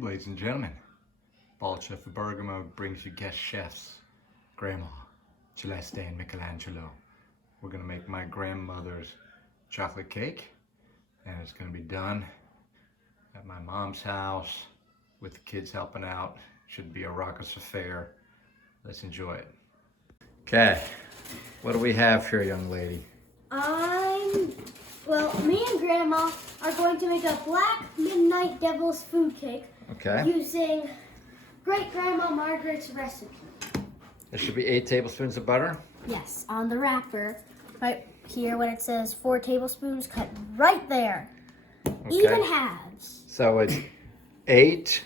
Ladies and gentlemen, Bald Chef of Bergamo brings you guest chefs, Grandma Celeste and Michelangelo. We're gonna make my grandmother's chocolate cake, and it's gonna be done at my mom's house with the kids helping out. Should be a raucous affair. Let's enjoy it. Okay, what do we have here, young lady? Me and Grandma are going to make a black midnight devil's food cake. Okay. Using Great Grandma Margaret's recipe. There should be 8 tablespoons of butter. Yes, on the wrapper, right here when it says 4 tablespoons, cut right there. Okay. Even halves. So it's 8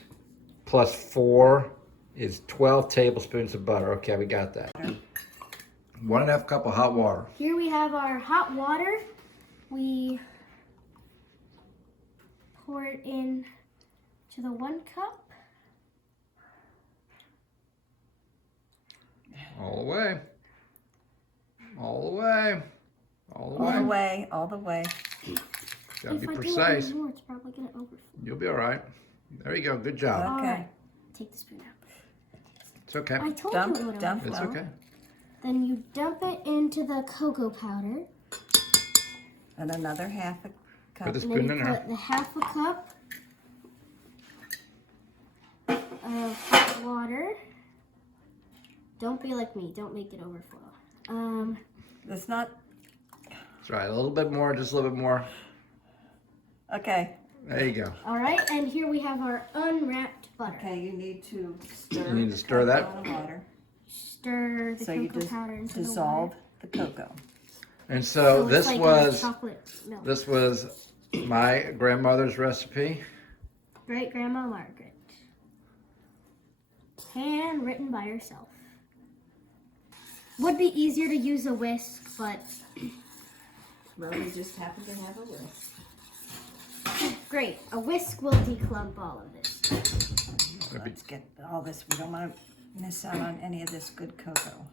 plus 4 is 12 tablespoons of butter. Okay, we got that. 1½ cup of hot water. Here we have our hot water. We pour it in to the 1 cup. All the way. All the way. All the way. All the way. All the way. Gotta be precise. More, it's probably gonna overflow. You'll be all right. There you go. Good job. Okay. Right. Take the spoon out. It's okay. I told you it would Dump. It's okay. Then you dump it into the cocoa powder. And another half a cup. Put the And spoon then in you there. put the half a cup of hot water. Don't be like me. Don't make it overflow. It's not. That's right. A little bit more. Just a little bit more. Okay. There you go. All right, and here we have our unwrapped butter. Okay, you need to stir. You need to stir that. amount of water. Stir the So you cocoa powder into dissolve the the cocoa. And water. so it's this like was chocolate milk. this was my grandmother's recipe. Great Grandma Margaret. Handwritten by herself. Would be easier to use a whisk, but Well, you just happen to have a whisk. great. A whisk will declump all of this. Let's get all this. We don't want to miss out on any of this good cocoa.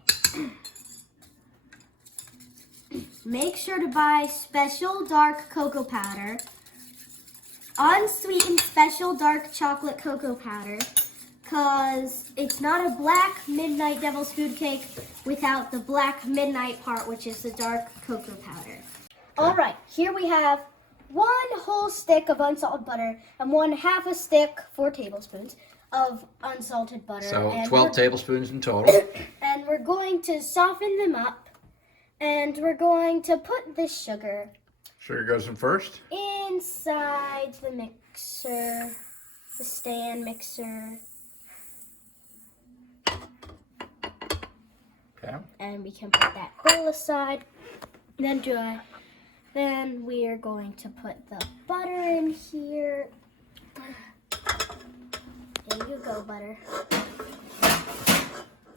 Make sure to buy special dark cocoa powder, unsweetened special dark chocolate cocoa powder, because it's not a black midnight devil's food cake without the black midnight part, which is the dark cocoa powder. All right, here we have 1 whole stick of unsalted butter and 1/2 a stick, 4 tablespoons, of unsalted butter. So and 12 tablespoons in total. And we're going to soften them up, and we're going to put the sugar Sugar goes in first. inside the mixer, the stand mixer. Okay. And we can put that bowl aside. Then we are going to put the butter in here. There you go, butter.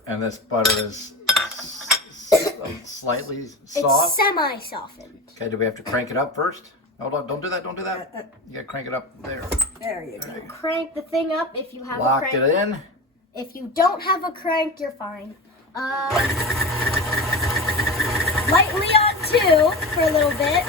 And this butter is slightly It's soft. semi-softened. Okay, do we have to crank it up first? Hold on, don't do that, don't do that. You gotta crank it up there. There you go. Crank the thing up if you have a Lock crank. it in. If you don't have a crank, you're fine. Lightly on 2 for a little bit.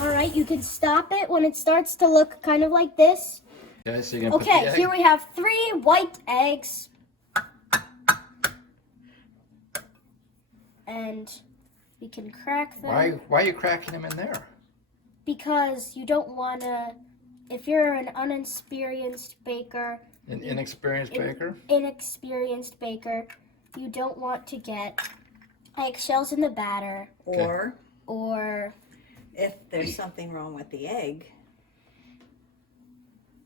All right, you can stop it when it starts to look kind of like this. Okay, so you're gonna put the Okay, egg. here we have 3 white eggs. And we can crack them. Why are you cracking them in there? Because you don't want to, if you're an inexperienced baker, An inexperienced baker? Inexperienced baker, you don't want to get eggshells in the batter, or If there's something wrong with the egg.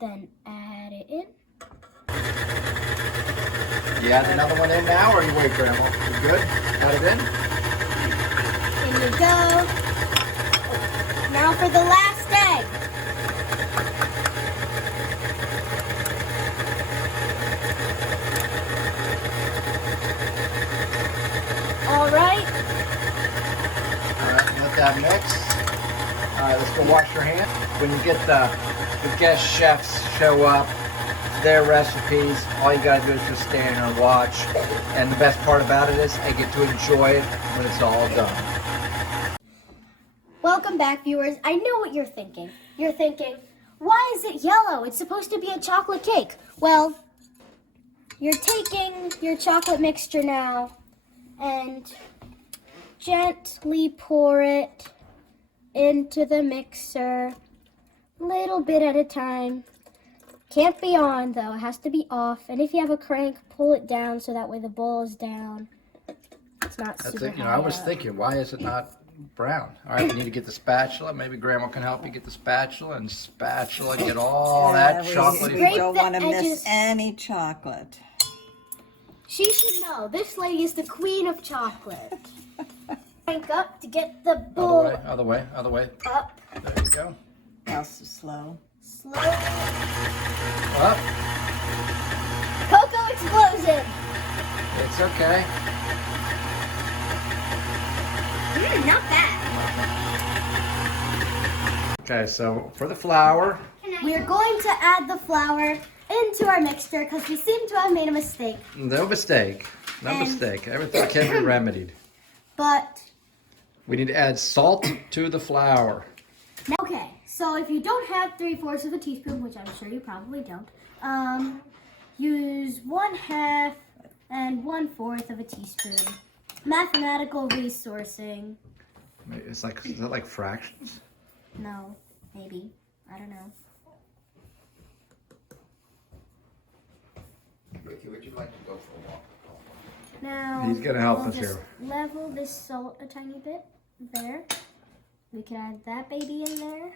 then add it in. You add another one in now, or you wait, Grandma? You good? Add it in? In you go. Now for the last egg. All right. All right, let that mix. All right, let's go wash your hands. When you get the guest chefs show up, their recipes, all you gotta do is just stand there and watch. And the best part about it is I get to enjoy it when it's all done. Welcome back, viewers. I know what you're thinking. You're thinking, why is it yellow? It's supposed to be a chocolate cake. Well, you're taking your chocolate mixture now and gently pour it into the mixer, little bit at a time. Can't be on though, it has to be off. And if you have a crank, pull it down so that way the ball is down. It's not That's super it. high I was up. thinking, why is it not brown? All right, we need to get the spatula. Maybe Grandma can help you get the spatula and get all that chocolate. We Scrape don't the want to miss edges. any chocolate. She should know, this lady is the queen of chocolate. Crank up to get the bowl Other way. up. There you go. Also slow. Slow. Up. Cocoa explosion. It's okay. Not bad. Okay, so for the flour, We're going to add the flour into our mixture because we seem to have made a mistake. no mistake. No And- mistake. Everything can be remedied. But, We need to add salt to the flour. okay, so if you don't have 3/4 of a teaspoon, which I'm sure you probably don't, use 1/2 and 1/4 of a teaspoon. Mathematical resourcing. Is that like fractions? No, maybe. I don't know. Ricky, would you like to go for a walk? Now, He's gonna help we'll us just here. level this salt a tiny bit. There. We can add that baby in there.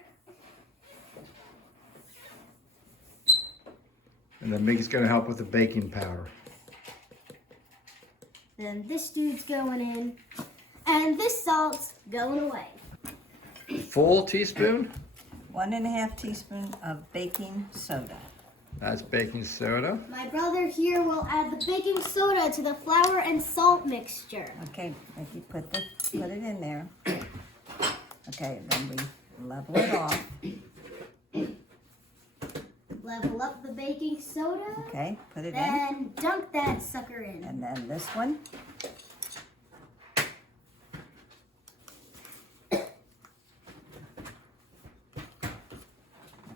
And then Mickey's gonna help with the baking powder. Then this dude's going in. And this salt's going away. Full teaspoon. 1.5 teaspoon of baking soda. That's baking soda. My brother here will add the baking soda to the flour and salt mixture. Okay, if you put it in there. Okay, then we level it off. Level up the baking soda. Okay, put it in. Then dunk that sucker in. And then this one.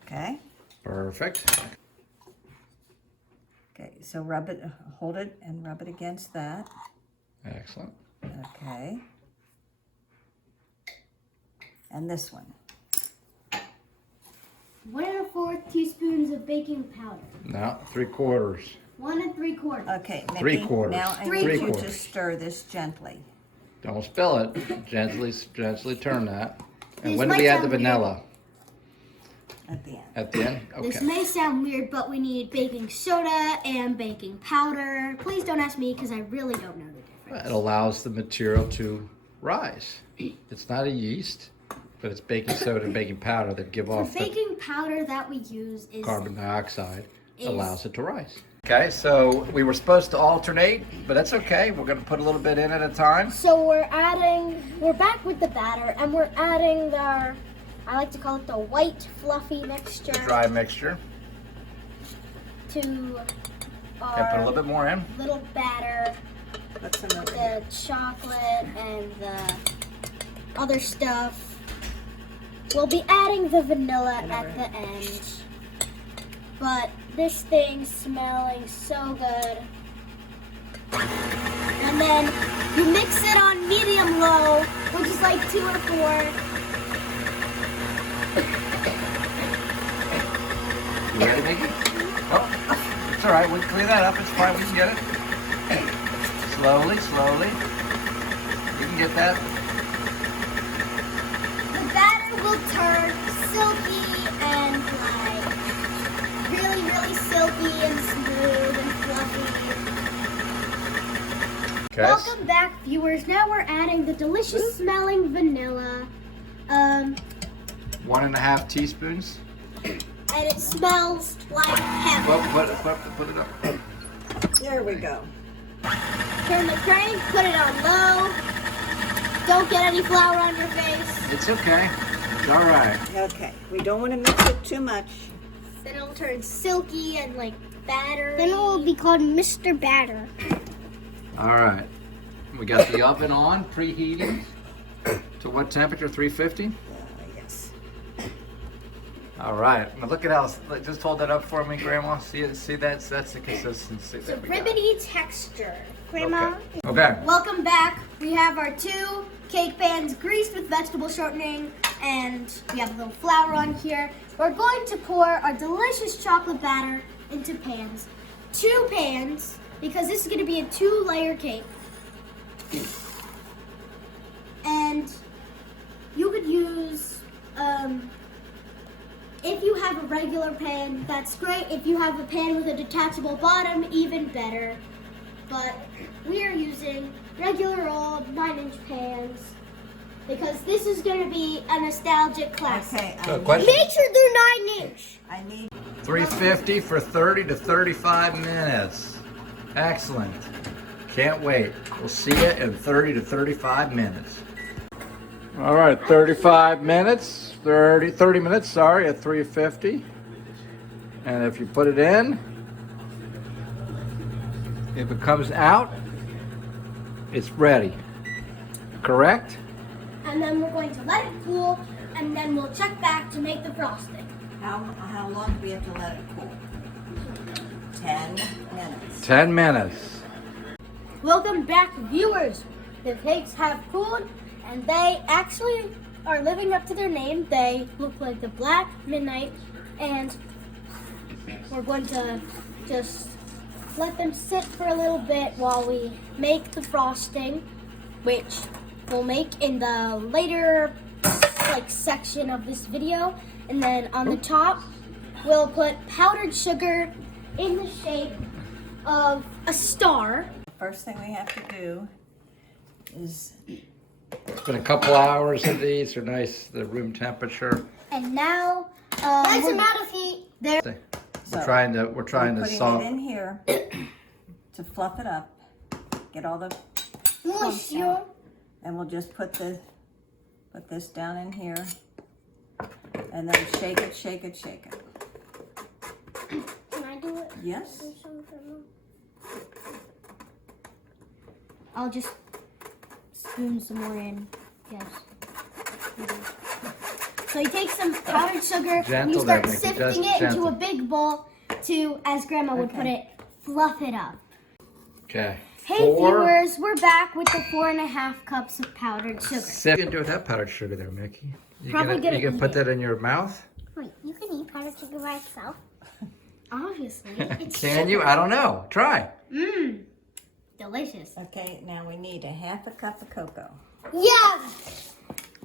Okay. Perfect. Okay, so rub it, hold it and rub it against that. Excellent. Okay. And this one. 1 1/4 teaspoons of baking powder. Now 3/4. 1 3/4. Okay, Mickey, 3/4. now I Three need you to quarters. stir this gently. Don't spill it. Gently turn that. And These when do might we add the sound weird. vanilla? At the end. At the end? This Okay. may sound weird, but we need baking soda and baking powder. Please don't ask me because I really don't know the difference. It allows the material to rise. It's not a yeast, but it's baking soda and baking powder that give The off the baking powder that we use is carbon dioxide. Is- Allows it to rise. Okay, so we were supposed to alternate, but that's okay. We're going to put a little bit in at a time. So we're back with the batter, and we're adding I like to call it the white fluffy mixture Dry mixture. to Okay, put a our little bit more in. little batter, Put some over here. the chocolate and the other stuff. We'll be adding the vanilla at the end. But this thing's smelling so good. And then you mix it on medium low, which is like 2 or 4. You ready, Mickey? Oh, it's all right. We can clean that up. It's fine. We can get it. Slowly. You can get that. The batter will turn silky and like really silky and smooth and fluffy. Okay. Welcome back, viewers. Now we're adding the delicious smelling vanilla. 1.5 teaspoons. And it smells like heaven. Put it up. There we go. Turn the crank, put it on low. Don't get any flour on your face. It's okay. It's all right. Okay, we don't want to mix it too much. Then it'll turn silky and like battery. Then it will be called Mr. Batter. All right. We got the oven on, preheating. To what temperature? 350? Yes. All right, now look at how, just hold that up for me, Grandma. See it? See that? So that's the consistency It's a that we got. ribbony texture. Grandma, Okay. welcome back. We have our 2 cake pans greased with vegetable shortening, and we have a little flour on here. We're going to pour our delicious chocolate batter into pans. 2 pans, because this is going to be a 2-layer cake. And you could use, if you have a regular pan, that's great. If you have a pan with a detachable bottom, even better. But we are using regular old 9-inch pans because this is going to be a nostalgic classic. Okay, So, question? Make sure they're 9-inch. I need 350 for 30 to 35 minutes. Excellent. Can't wait. We'll see you in 30 to 35 minutes. All right, 35 minutes, 30 minutes, sorry, at 350. And if you put it in, if it comes out, it's ready. Correct? And then we're going to let it cool, and then we'll check back to make the frosting. how long do we have to let it cool? 10 minutes. 10 minutes. Welcome back, viewers. The cakes have cooled, and they actually are living up to their name. They look like the Black Midnight, and we're going to just let them sit for a little bit while we make the frosting, which we'll make in the later section of this video. And then on the top, we'll put powdered sugar in the shape of a star. First thing we have to do is It's been a couple hours of these. They're nice, the room temperature. And now, nice amount of heat. There. We're trying to putting solve. it in here to fluff it up, get all the clumps Monsieur. out, and we'll just put this down in here, and then shake it, shake it, shake it. Can I do it? Yes. I'll just spoon some more in. Yes. So you take some powdered sugar and Gentle you start there, Mickey, sifting just it into gentle. a big bowl to, as Grandma would put it, fluff it up. Okay. Hey 4. viewers, we're back with the 4.5 cups of powdered sugar. What you can do with that powdered sugar there, Mickey? Probably gonna you can eat put it. that in your mouth? Wait, you can eat powdered sugar by itself? Obviously. It's Can you? I don't know. Try. Mmm. Delicious. Okay, now we need a 1/2 cup of cocoa. Yeah!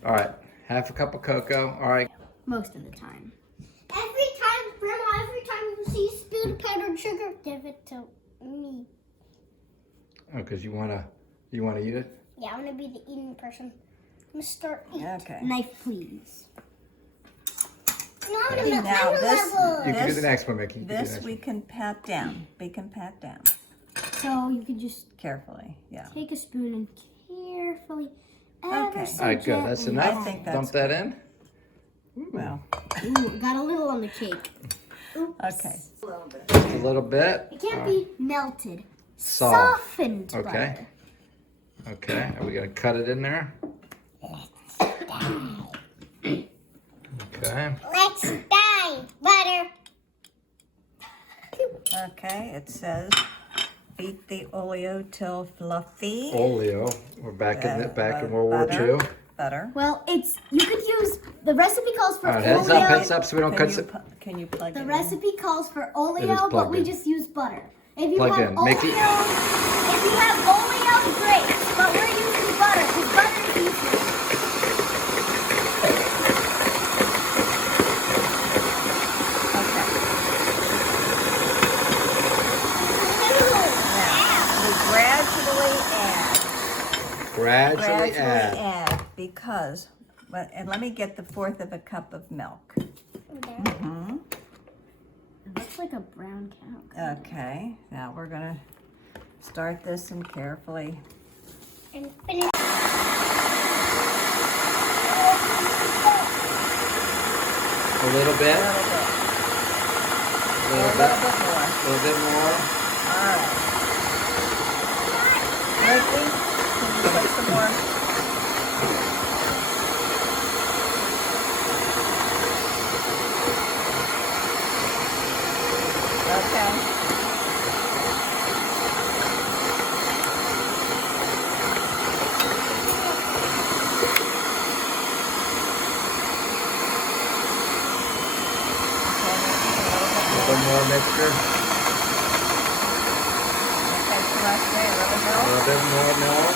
All right. 1/2 cup of cocoa. All right. Most of the time. Grandma, every time you see spilled powdered sugar, give it to me. Oh, because you wanna eat it? Yeah, I'm gonna be the eating person. I'm gonna start eating. Okay. Knife, please. Now this, You can do the next one, Mickey. You can do the this next we can pat down. We can pat down So you can just carefully. Yeah. take a spoon and carefully, Okay. ever so All right, good. That's gently enough. I think Dump that's that in. Well, Ooh, got a little on the cake. Oops. okay. Just a little bit. It can't be melted. Soft. Softened Okay. butter. Okay. Are we gonna cut it in there? Okay. Let's dye butter. Okay, it says beat the oleo till fluffy. Oleo. We're back in World War butter. II. Butter. Well, you could use, the recipe calls for All right, oleo. heads up, so we don't cut. Can you plug The it in? recipe calls for It is oleo, but plugged we in. just use butter. If you Plug have in. oleo, Mickey. if you have oleo, great. But we're using butter because butter is easier. Now, we gradually add because, and let me get the 1/4 cup of milk. It looks like a brown cow. Okay, now we're gonna start this and carefully. And finish. A little bit. A little bit more. A little bit more. All right. Ricky, can you put some more? bit more milk.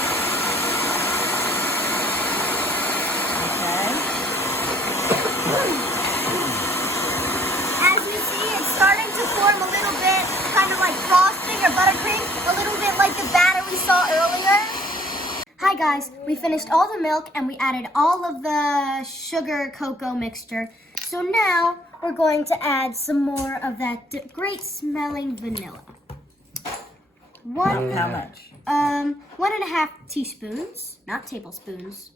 Okay. As you see, it's starting to form a little bit, kind of like frosting or buttercream, a little bit like the batter we saw earlier. Hi guys, we finished all the milk and we added all of the sugar cocoa mixture. So now we're going to add some more of that great smelling vanilla. How much? 1.5 teaspoons, not tablespoons.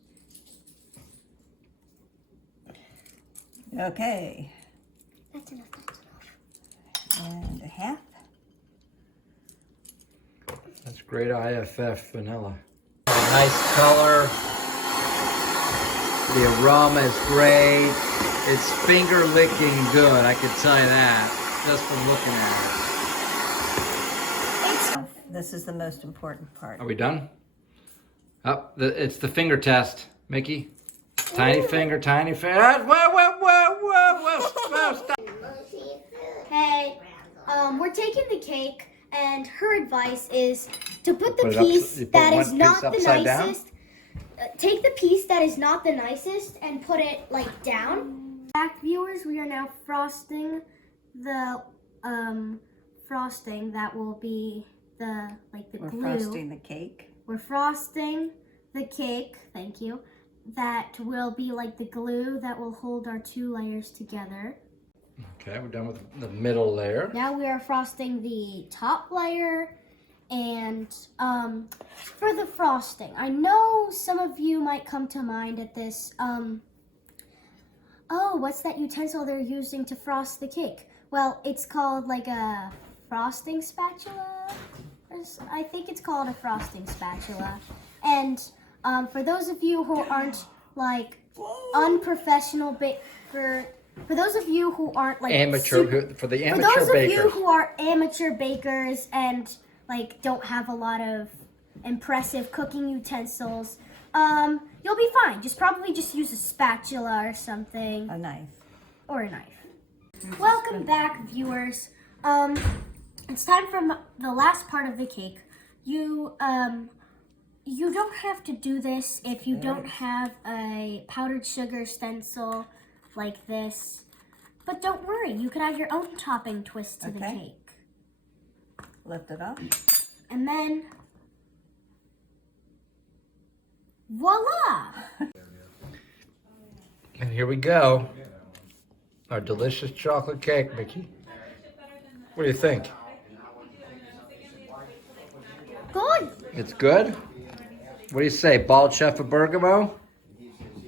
Okay. That's enough, that's enough. And a half. That's great IFF vanilla. Nice color. The aroma is great. It's finger licking good, I can tell you that, just from looking at it. This is the most important part. Are we done? Oh, it's the finger test, Mickey. Tiny finger, tiny finger. Whoa, stop. Hey, we're taking the cake, and her advice is to put the Put it up- piece you put that one is not piece the upside down? nicest. Take the piece that is not the nicest and put it like down. Back viewers, we are now frosting the frosting that will be the We're glue. frosting the cake. We're frosting the cake, thank you, that will be like the glue that will hold our two layers together. Okay, we're done with the middle layer. Now we are frosting the top layer, and for the frosting, I know some of you might come to mind at this, oh, what's that utensil they're using to frost the cake? Well, it's called like a frosting spatula. I think it's called a frosting spatula. And for those of you who aren't like unprofessional baker, for those of you who aren't like Amateur, for the amateur for those bakers. of you who are amateur bakers and like don't have a lot of impressive cooking utensils, you'll be fine. Probably just use a spatula or something. A knife. Or a knife. Welcome back, viewers. It's time for the last part of the cake. You don't have to do this if you don't have a powdered sugar stencil like this. But don't worry, you can add your own topping twist to the cake. Lift it up. And then, voila! And here we go. Our delicious chocolate cake, Mickey. What do you think? Good. It's good? What do you say, bald chef of Bergamo?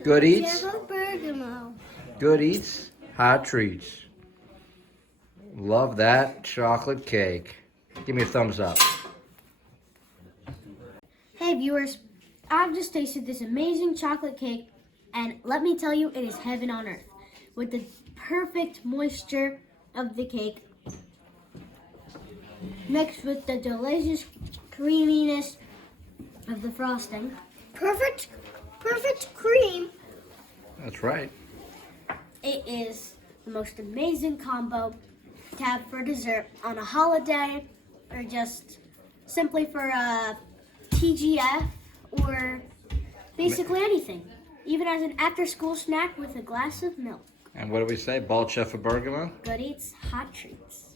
Good eats? Bergamo. Good eats, hot treats. Love that chocolate cake. Give me a thumbs up. Hey viewers, I've just tasted this amazing chocolate cake, and let me tell you, it is heaven on earth. With the perfect moisture of the cake, mixed with the delicious creaminess of the frosting. Perfect cream. That's right. It is the most amazing combo to have for dessert on a holiday, or just simply for a TGF, or basically anything. Even as an after-school snack with a glass of milk. And what do we say, bald chef of Bergamo? Good eats, hot treats.